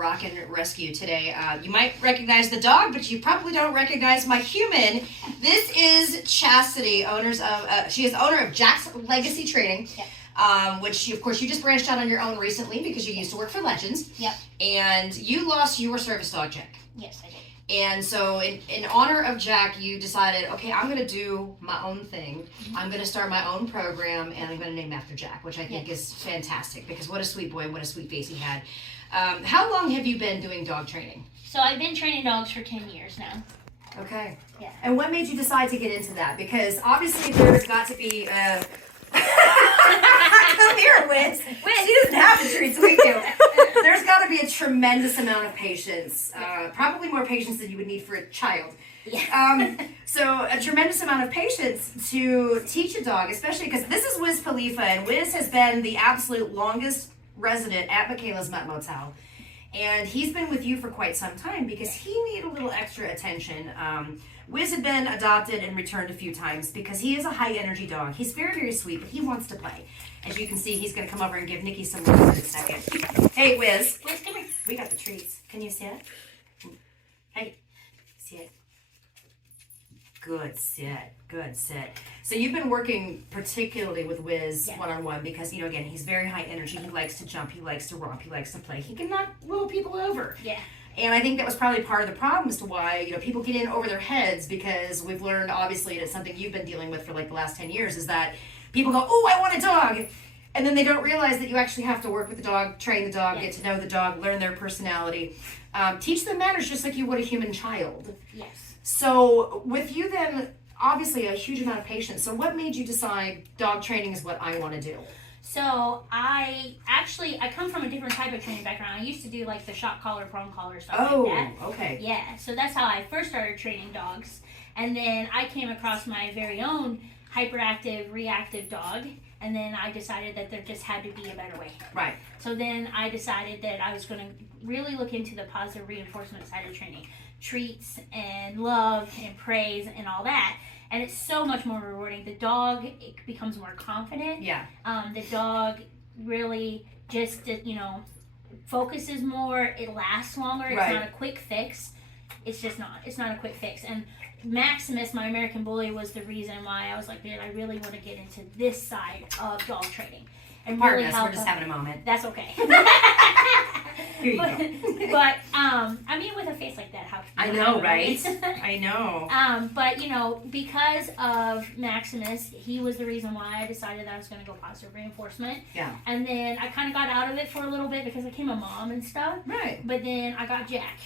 Rockin Rescue today. You might recognize the dog, but you probably don't recognize my human. This is Chasity, she is owner of Jack's Legacy Training, which of course you just branched out on your own recently because you used to work for Legends. Yep. And you lost your service dog, Jack. Yes, I did. And so in honor of Jack, you decided, okay, I'm going to do my own thing. Mm-hmm. I'm going to start my own program, and I'm going to name after Jack, which I think is fantastic because what a sweet boy, what a sweet face he had. How long have you been doing dog training? So I've been training dogs for 10 years now. Okay. Yeah. And what made you decide to get into that? Because obviously there's got to be... Come here, Whiz. She doesn't have the treats, we do. There's got to be a tremendous amount of patience, probably more patience than you would need for a child. Yeah. So a tremendous amount of patience to teach a dog, especially because this is Whiz Pawlifa, and Whiz has been the absolute longest resident at Mikaela's Mutt Motel. And he's been with you for quite some time because he needed a little extra attention. Whiz had been adopted and returned a few times because he is a high energy dog. He's very, very sweet, but he wants to play. As you can see, he's going to come over and give Nikki some love in a second. Hey, Whiz. Whiz, come here. We got the treats. Can you sit? Hey, sit. Good sit. Good sit. So you've been working particularly with Whiz one-on-one because, you know, again, he's very high energy. He likes to jump. He likes to romp. He likes to play. He can knock little people over. Yeah. And I think that was probably part of the problem as to why, you know, people get in over their heads because we've learned, obviously, and it's something you've been dealing with for like the last 10 years, is that people go, oh, I want a dog. And then they don't realize that you actually have to work with the dog, train the dog, get to know the dog, learn their personality, teach them manners just like you would a human child. Yes. So with you then, obviously a huge amount of patience. So what made you decide dog training is what I want to do? So I come from a different type of training background. I used to do like the shock collar, prong collar, stuff like that. Oh, okay. Yeah, so that's how I first started training dogs. And then I came across my very own hyperactive, reactive dog. And then I decided that there just had to be a better way. Right. So then I decided that I was going to really look into the positive reinforcement side of training. Treats and love and praise and all that. And it's so much more rewarding. The dog becomes more confident. Yeah. The dog really just, focuses more. It lasts longer. It's not a quick fix. It's just not. It's not a quick fix. And Maximus, my American Bully, was the reason why I was like, man, I really want to get into this side of dog training. And Pardon really us, we're just having a moment. That's okay. Here you go. But I mean, with a face like that, how can you I know, right? I know. But because of Maximus, he was the reason why I decided that I was going to go positive reinforcement. Yeah. And then I kind of got out of it for a little bit because I became a mom and stuff. Right. But then I got Jack.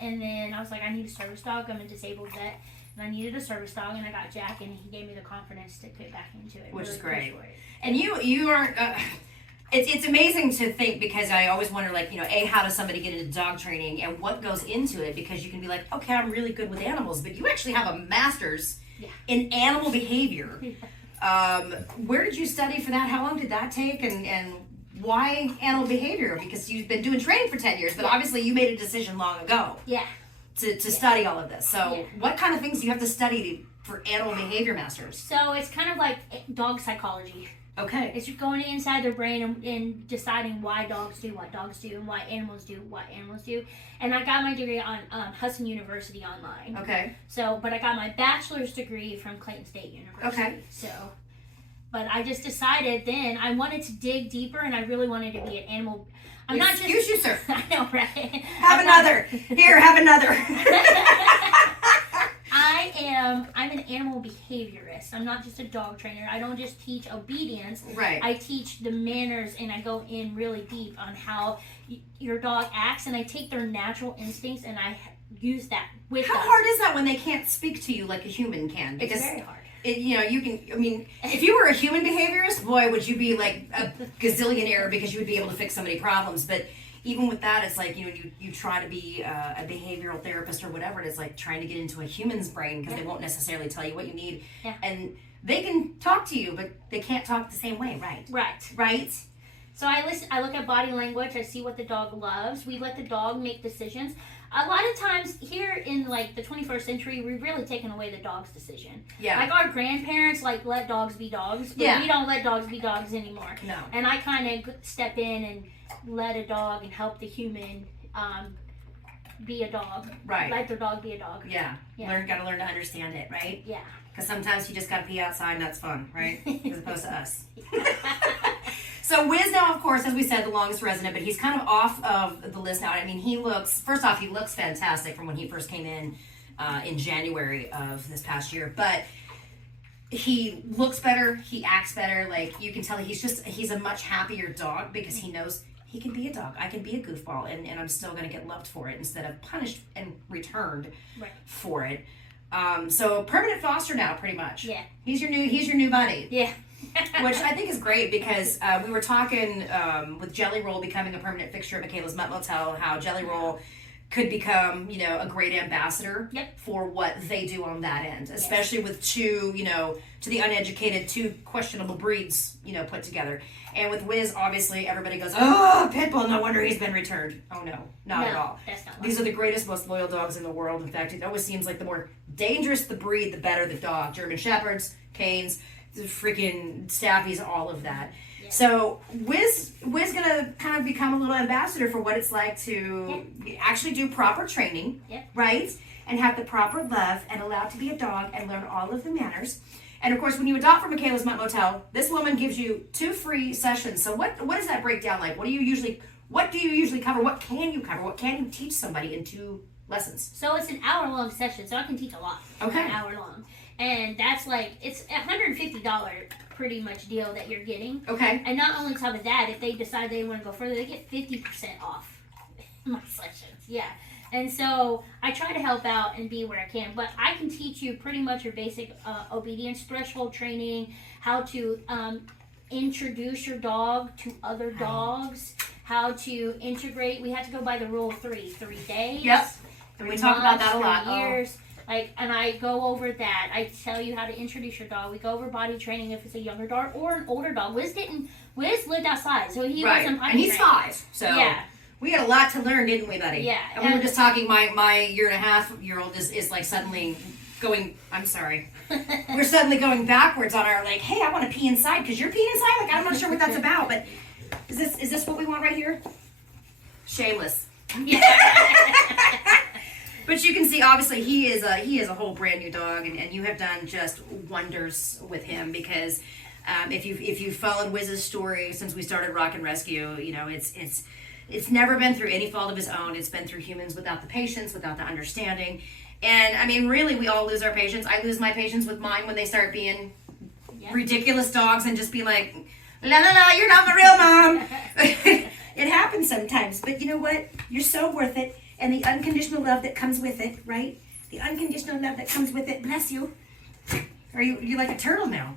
And then I was like, I need a service dog. I'm a disabled vet. And I needed a service dog, and I got Jack, and he gave me the confidence to get back into it. Which really is great. push for it. And you aren't... It's amazing to think because I always wonder, like, you know, how does somebody get into dog training and what goes into it? Because you can be like, okay, I'm really good with animals, but you actually have a master's in animal behavior. Where did you study for that? How long did that take? And why animal behavior? Because you've been doing training for 10 years, but obviously you made a decision long ago to study all of this. So what kind of things do you have to study for animal behavior masters? So it's kind of like dog psychology. Okay. It's going inside their brain and deciding why dogs do what dogs do and why animals do what animals do. And I got my degree on Hudson University online. Okay. So, but I got my bachelor's degree from Clayton State University. Okay. So, but I just decided then I wanted to dig deper and I really wanted to be an animal. Excuse you, sir. I know, right? Have another. Here, have another. I'm an animal behaviorist. I'm not just a dog trainer. I don't just teach obedience. Right. I teach the manners and I go in really deep on how your dog acts and I take their natural instincts and I use that with them. How hard is that when they can't speak to you like a human can? Because it's very hard. If you were a human behaviorist, boy, would you be like a gazillionaire because you would be able to fix so many problems. But even with that, it's like, you try to be a behavioral therapist or whatever. It's like trying to get into a human's brain because they won't necessarily tell you what you need. Yeah. And they can talk to you, but they can't talk the same way, right? Right. So I look at body language. I see what the dog loves. We let the dog make decisions. A lot of times here in like the 21st century, we've really taken away the dog's decision. Yeah. Like our grandparents let dogs be dogs, but we don't let dogs be dogs anymore. No. And I kind of step in and let a dog and help the human be a dog. Right. Let their dog be a dog. Yeah. Gotta learn to understand it, right? Yeah. Because sometimes you just gotta pee outside and that's fun, right? As opposed to us. So Whiz now, of course, as we said, the longest resident, but he's kind of off of the list now. I mean, he looks fantastic from when he first came in January of this past year. But he looks better, he acts better. Like, you can tell he's a much happier dog because he knows he can be a dog. I can be a goofball, and I'm still going to get loved for it instead of punished and returned for it. So permanent foster now, pretty much. Yeah. He's your new buddy. Yeah. Which I think is great because we were talking with Jelly Roll becoming a permanent fixture at Mikaela's Mutt Motel, how Jelly Roll could become, a great ambassador for what they do on that end, especially with two, to the uneducated, two questionable breeds, put together. And with Whiz, obviously, everybody goes, oh, Pitbull, no wonder he's been returned. Oh, no, not at all. That's not These are the greatest, most loyal dogs in the world. In fact, it always seems like the more dangerous the breed, the better the dog. German Shepherds, Canes, the freaking Staffies, all of that. Yeah. So Whiz gonna kind of become a little ambassador for what it's like to actually do proper training, right? And have the proper love and allowed to be a dog and learn all of the manners. And of course, when you adopt from Mikaela's Mutt Motel, this woman gives you 2 free sessions. So what does that break down like? What do you usually cover? What can you cover? What can you teach somebody in 2 lessons? So it's an hour-long session, so I can teach a lot. Okay. An hour long. And that's it's $150 pretty much deal that you're getting. Okay. And not only top of that, if they decide they want to go further, they get 50% off my sessions. Yeah. And so I try to help out and be where I can, but I can teach you pretty much your basic obedience threshold training, how to introduce your dog to other dogs, how to integrate. We have to go by the rule 3 days. Yep. And we talk about that a 3 lot. years. And I go over that. I tell you how to introduce your dog. We go over body training if it's a younger dog or an older dog. Whiz lived outside, so he wasn't potty and he's trained. 5, so we had a lot to learn, didn't we, buddy? Yeah. And we were just talking. My 1.5-year-old is like suddenly going. I'm sorry. We're suddenly going backwards on our hey, I want to pee inside because you're peeing inside. Like, I'm not sure what that's about, but is this what we want right here? Shameless. Yeah. But you can see, obviously, he is a whole brand new dog, and you have done just wonders with him because if you've followed Whiz's story since we started Rockin Rescue, it's never been through any fault of his own. It's been through humans without the patience, without the understanding, and I mean, really, we all lose our patience. I lose my patience with mine when they start being ridiculous dogs and just be like, la la la, you're not my real mom. It happens sometimes, but you know what? You're so worth it. And the unconditional love that comes with it, right? The unconditional love that comes with it. Bless you. Are you like a turtle now?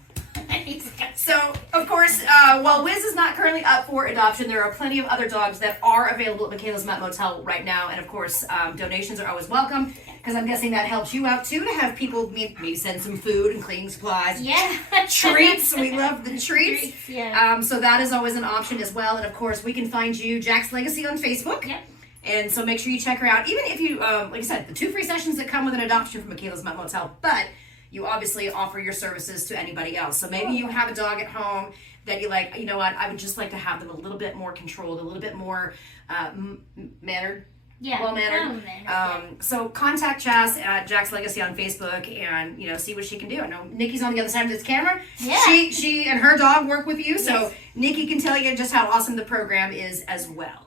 So, of course, while Whiz is not currently up for adoption, there are plenty of other dogs that are available at Mikaela's Mutt Motel right now. And, of course, donations are always welcome because I'm guessing that helps you out, too, to have people maybe send some food and cleaning supplies. Yeah. Treats. We love the treats. Yeah. So that is always an option as well. And, of course, we can find you, Jack's Legacy, on Facebook. Yep. And so make sure you check her out. Even if you, like I said, the 2 free sessions that come with an adoption from Mikaela's Mutt Motel, but you obviously offer your services to anybody else. So maybe you have a dog at home that you're like, you know what, I would just like to have them a little bit more controlled, a little bit more mannered. Yeah, well-mannered. So contact Chas at Jack's Legacy on Facebook and, see what she can do. I know Nikki's on the other side of this camera. Yeah. She and her dog work with you, so Nikki can tell you just how awesome the program is as well.